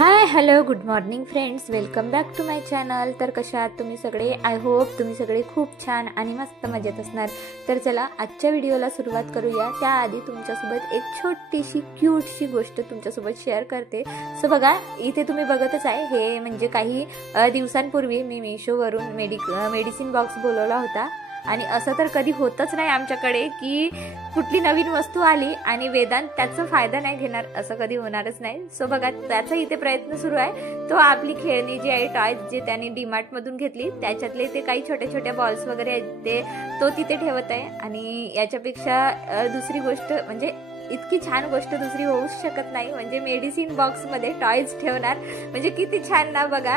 High hello good morning friends, welcome back to my channel. तर कशा आहात तुम्ही सगळे? आय होप तुम्ही सगळे खूप छान आणि मस्त मजेत असणार। तर चला आजच्या व्हिडिओला सुरुवात करूया। त्याआधी तुमच्यासोबत एक छोटीशी क्यूटशी गोष्ट तुमच्यासोबत शेअर करते। सो बघा, इथे तुम्ही बघतच आहे, हे म्हणजे काही दिवसांपूर्वी मी मीशोवरून मेडिसिन बॉक्स बोलवला होता। आणि असं तर कधी होतच नाही आमच्याकडे की कुठली नवीन वस्तू आली आणि वेदांत त्याचा फायदा नाही घेणार, असं कधी होणारच नाही। सो बघा, त्याचा इथे प्रयत्न सुरू आहे। तो आपली खेळणी जी आहे, टॉयज जे त्याने डीमार्ट मधून घेतली, त्याच्यातले ते काही छोटे छोटे बॉल्स वगैरे आहेत तो तिथे ठेवत आहे। आणि याच्यापेक्षा दुसरी गोष्ट म्हणजे इतकी छान गोष्ट दुसरी होऊच शकत नाही। म्हणजे मेडिसिन बॉक्स मध्ये टॉयज ठेवणार म्हणजे किती छान ना। बघा,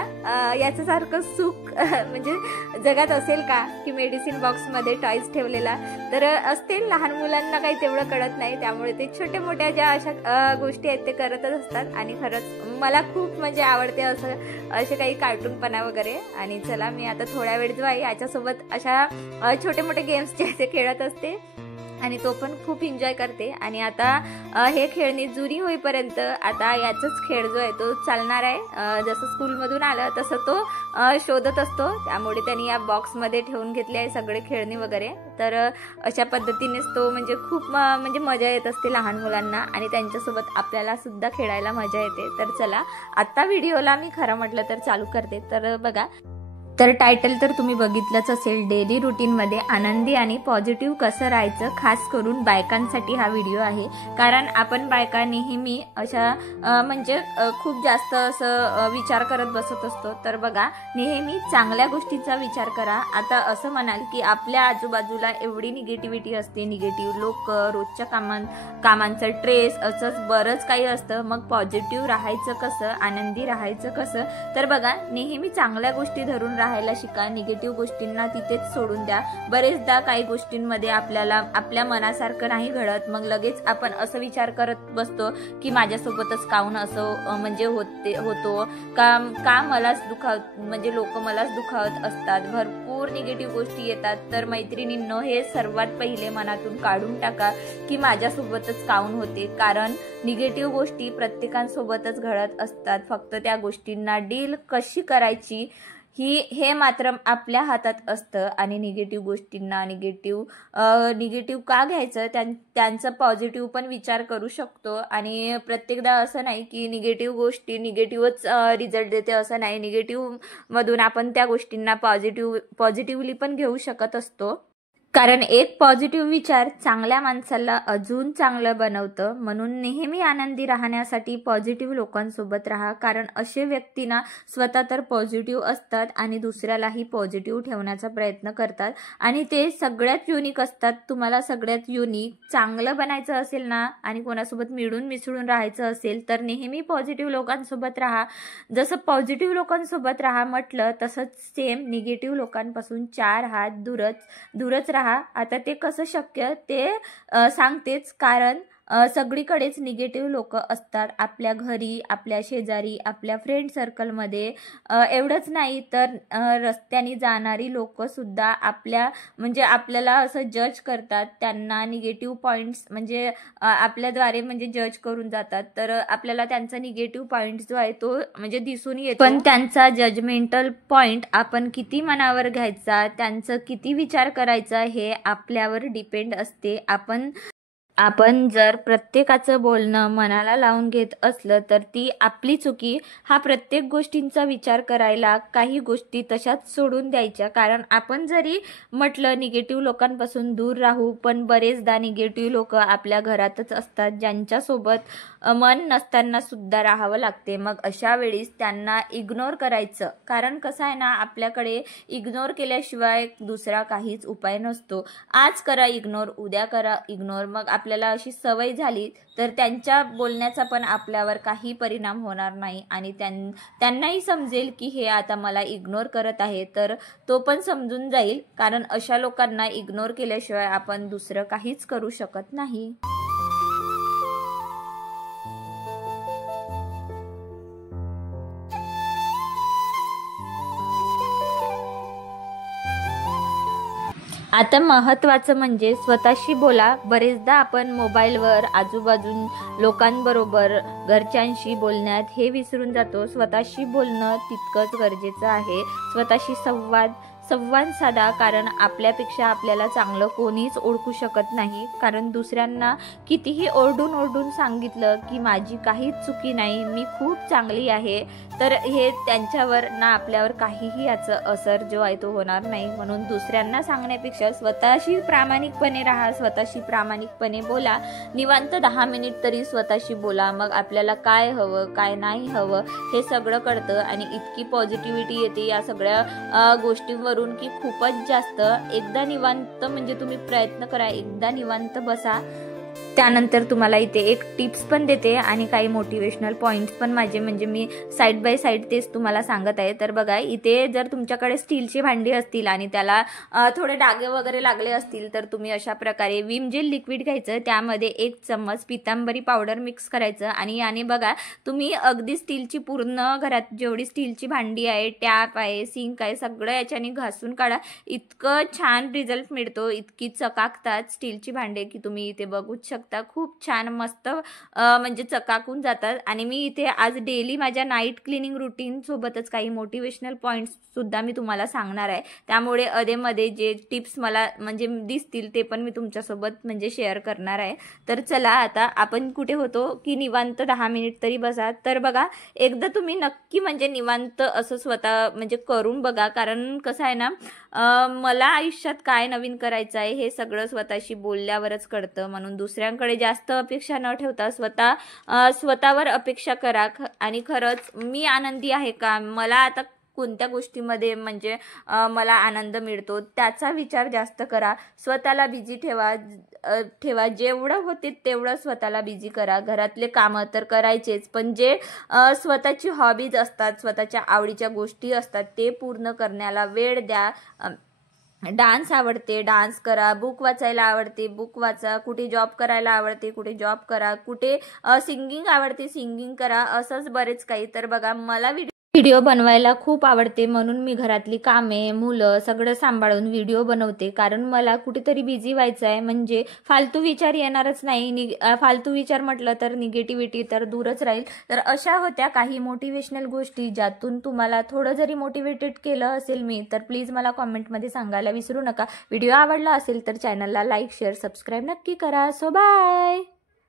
याच्यासारखं सुख म्हणजे जगात असेल का की मेडिसिन बॉक्स मध्ये टॉयज ठेवलेला? तर असतील, लहान मुलांना काही तेवढं कळत नाही, त्यामुळे ते छोट्या मोठ्या ज्या अशा गोष्टी आहेत ते करतच असतात। आणि खरंच मला खूप म्हणजे आवडते असे काही कार्टूनपणा वगैरे। आणि चला, मी आता थोड्या वेळ जो आहे याच्यासोबत अशा छोटे मोठे गेम्स जे ते खेळत असते आणि तो पण खूप एन्जॉय करते। आणि आता हे खेळणी जुनी होईपर्यंत आता याचाच खेळ जो आहे तो चालणार आहे। जसं स्कूलमधून आलं तसं तो शोधत असतो, त्यामुळे त्यांनी या बॉक्समध्ये ठेवून घेतले आहे सगळे खेळणी वगैरे। तर अशा पद्धतीनेच तो म्हणजे खूप म्हणजे मजा येत असते लहान मुलांना, आणि त्यांच्यासोबत आपल्याला सुद्धा खेळायला मजा येते। तर चला, आता व्हिडिओला मी खरं म्हटलं तर चालू करते। तर बघा, तर टायटल तर तुम्ही बघितलंच असेल, डेली रुटीन मध्ये आनंदी आणि पॉझिटिव्ह कसं राहायचं, खास करून बायकांसाठी हा व्हिडिओ आहे। कारण आपण बायका नेहमी अशा म्हणजे खूप जास्त असं विचार करत बसत असतो। तर बघा, नेहमी चांगल्या गोष्टींचा विचार करा। आता असं म्हणाल की आपल्या आजूबाजूला एवढी निगेटिव्हिटी असते, निगेटिव्ह लोक, रोजच्या कामांचं ट्रेस, असंच बरंच काही असतं। मग पॉझिटिव्ह राहायचं कसं, आनंदी राहायचं कसं? तर बघा, नेहमी चांगल्या गोष्टी धरून राहायला शिका, निगेटिव्ह गोष्टींना तिथेच सोडून द्या। बरेचदा काही गोष्टींमध्ये आपल्याला आपल्या मनासारखं नाही घडत, मग लगेच आपण असं विचार करत बसतो की माझ्यासोबतच काऊन असं म्हणजे होतो का मलाच म्हणजे लोक मलाच दुखावत असतात, भरपूर निगेटिव्ह गोष्टी येतात। तर मैत्रिणींनो, हे सर्वात पहिले मनातून काढून टाका की माझ्यासोबतच काऊन होते। कारण निगेटिव्ह गोष्टी प्रत्येकांसोबतच घडत असतात, फक्त त्या गोष्टींना डील कशी करायची हे मात्र आपल्या हातात असतं। आणि निगेटिव्ह गोष्टींना निगेटिव्ह का घ्यायचं, त्यांचा पॉझिटिव्ह पण विचार करू शकतो। आणि प्रत्येकदा असं नाही की निगेटिव्ह गोष्टी निगेटिव्हच रिझल्ट देते, असं नाही। निगेटिव्ह मधून आपण त्या गोष्टींना पॉझिटिव्हली पण घेऊ शकत असतो। कारण एक पॉझिटिव्ह विचार चांगल्या माणसाला अजून चांगलं बनवतं। म्हणून नेहमी आनंदी राहण्यासाठी पॉझिटिव्ह लोकांसोबत राहा, कारण असे व्यक्तींना स्वतः तर पॉझिटिव्ह असतात आणि दुसऱ्यालाही पॉझिटिव्ह ठेवण्याचा प्रयत्न करतात, आणि ते सगळ्यात युनिक असतात। तुम्हाला सगळ्यात युनिक चांगलं बनायचं असेल ना, आणि कोणासोबत मिळून मिसळून राहायचं असेल, तर नेहमी पॉझिटिव्ह लोकांसोबत राहा। जसं पॉझिटिव्ह लोकांसोबत राहा म्हटलं, तसंच सेम निगेटिव्ह लोकांपासून 4 हात दूरच राहा। आता ते कसं शक्य ते सांगतेच, कारण सगळीकडेच निगेटिव्ह लोक असतात, आपल्या घरी, आपल्या शेजारी, आपल्या फ्रेंड सर्कलमध्ये। एवढंच नाही तर रस्त्याने जाणारी लोक सुद्धा म्हणजे आपल्याला असं जज करतात, त्यांना निगेटिव्ह पॉइंट्स म्हणजे आपल्याद्वारे म्हणजे जज करून जातात। तर आपल्याला त्यांचा निगेटिव्ह पॉइंट जो आहे तो म्हणजे दिसून येतो, पण त्यांचा जजमेंटल पॉइंट आपण किती मनावर घ्यायचा, त्यांचं किती विचार करायचा हे आपल्यावर डिपेंड असते। आपण जर प्रत्येकाचं बोलणं मनाला लावून घेत असलं तर ती आपली चुकी। हा प्रत्येक गोष्टींचा विचार करायला, काही गोष्टी तशाच सोडून द्यायच्या। कारण आपण जरी म्हटलं निगेटिव्ह लोकांपासून दूर राहू, पण बरेचदा निगेटिव्ह लोक आपल्या घरातच असतात, ज्यांच्यासोबत मन नसताना सुद्धा राहावं लागते। मग अशा वेळीस त्यांना इग्नोर करायचं, कारण कसं आहे ना, आपल्याकडे इग्नोर केल्याशिवाय दुसरा काहीच उपाय नसतो। आज करा इग्नोर, उद्या करा इग्नोर, मग आपल्याला अशी सवय झाली तर त्यांच्या बोलण्याचा पण आपल्यावर काही परिणाम होणार नाही। आणि त्यांनाही समजेल की हे आता मला इग्नोर करत आहे, तर तो पण समजून जाईल। कारण अशा लोकांना इग्नोर केल्याशिवाय आपण दुसरं काहीच करू शकत नाही। आता महत्त्वाचं म्हणजे स्वतःशी बोला. बरेचदा आपण मोबाईलवर आजूबाजून लोकांबरोबर घरच्यांशी बोलण्यात हे विसरून जातो. स्वतःशी बोलणं तितकंच गरजेचं आहे. स्वतःशी संवाद साधा, कारण आपल्यापेक्षा आपल्याला चांगलं कोणीच ओळखू शकत नाही. कारण दुसऱ्यांना कितीही ओरडून सांगितलं की माझी काहीच चुकी नाही, मी खूप चांगली आहे, तर हे त्यांच्यावर ना आपल्यावर काहीही याचा असर जो आहे तो होणार नाही. म्हणून दुसऱ्यांना सांगण्यापेक्षा स्वतःशी प्रामाणिकपणे राहा, स्वतःशी प्रामाणिकपणे बोला. निवांत 10 मिनिट तरी स्वतःशी बोला. मग आपल्याला काय हवं काय नाही हवं हे सगळं कळतं आणि इतकी पॉझिटिव्हिटी येते या सगळ्या गोष्टींवर की खूपच जास्त. एकदा निवांत म्हणजे तुम्ही प्रयत्न करा, एकदा निवांत बसा. त्यानंतर तुम्हाला इथे एक टिप्स पण देते आणि काही मोटिवेशनल पॉइंट्स पण माझे म्हणजे मी साईड बाय साईड तेच तुम्हाला सांगत आहे. तर बघा, इथे जर तुमच्याकडे स्टीलची भांडी असतील आणि त्याला थोडे डागे वगैरे लागले असतील तर तुम्ही अशा प्रकारे विम जेल लिक्विड घ्यायचं, त्यामध्ये 1 चम्मच पितांबरी पावडर मिक्स करायचं आणि याने बघा तुम्ही अगदी स्टीलची पूर्ण घरात जेवढी स्टीलची भांडी आहे, टॅप आहे, सिंक आहे, सगळं याच्याने घासून काढा. इतकं छान रिझल्ट मिळतो, इतकी चकाकतात स्टीलची भांडे की तुम्ही इथे बघूच शकता. खूप छान मस्त म्हणजे चकाकून जातात. आणि मी इथे आज डेली माझ्या नाईट क्लिनिंग रुटीन सोबतच काही मोटिवेशनल पॉइंट्स सुद्धा मी तुम्हाला सांगणार आहे. त्यामुळे अधेमध्ये जे टिप्स मला म्हणजे दिसतील ते पण मी तुमच्यासोबत म्हणजे शेअर करणार आहे. तर चला, आता आपण कुठे होतो की निवांत 10 मिनिट तरी बसा. तर बघा, एकदा तुम्ही नक्की म्हणजे निवांत असं स्वतः म्हणजे करून बघा. कारण कसं आहे ना, मला आयुष्यात काय नवीन करायचं आहे हे सगळं स्वतःशी बोलल्यावरच कळतं. म्हणून दुसऱ्यांकडे जास्त अपेक्षा न ठेवता स्वतःवर अपेक्षा करा. आणि खरंच मी आनंदी आहे का, मला आता कोणत्या गोष्टीमध्ये म्हणजे मला आनंद मिळतो त्याचा विचार जास्त करा. स्वतःला बिझी ठेवा. जेवढं होते तेवढं स्वतःला बिझी करा. घरातले कामं तर करायचेच, पण जे स्वतःची हॉबीज असतात, स्वतःच्या आवडीच्या गोष्टी असतात ते पूर्ण करण्याला वेळ द्या. डान्स आवडते, डान्स करा. बुक वाचायला आवडते, बुक वाचा. कुठे जॉब करायला आवडते, कुठे जॉब करा. कुठे सिंगिंग आवडते, सिंगिंग करा. असंच बरेच काही. तर बघा, मला व्हिडिओ बनवायला खूप आवडते, म्हणून मी घरातली कामे, मुलं सगळं सांभाळून व्हिडिओ बनवते. कारण मला कुठेतरी बिझी व्हायचं आहे, म्हणजे फालतू विचार येणारच नाही. फालतू विचार म्हटलं तर निगेटिव्हिटी तर दूरच राहील. तर अशा होत्या काही मोटिवेशनल गोष्टी ज्यातून तुम्हाला थोडं जरी मोटिवेटेड केलं असेल मी, तर प्लीज मला कॉमेंटमध्ये सांगायला विसरू नका. व्हिडिओ आवडला असेल तर चॅनलला लाईक, शेअर, सबस्क्राईब नक्की करा. So bye.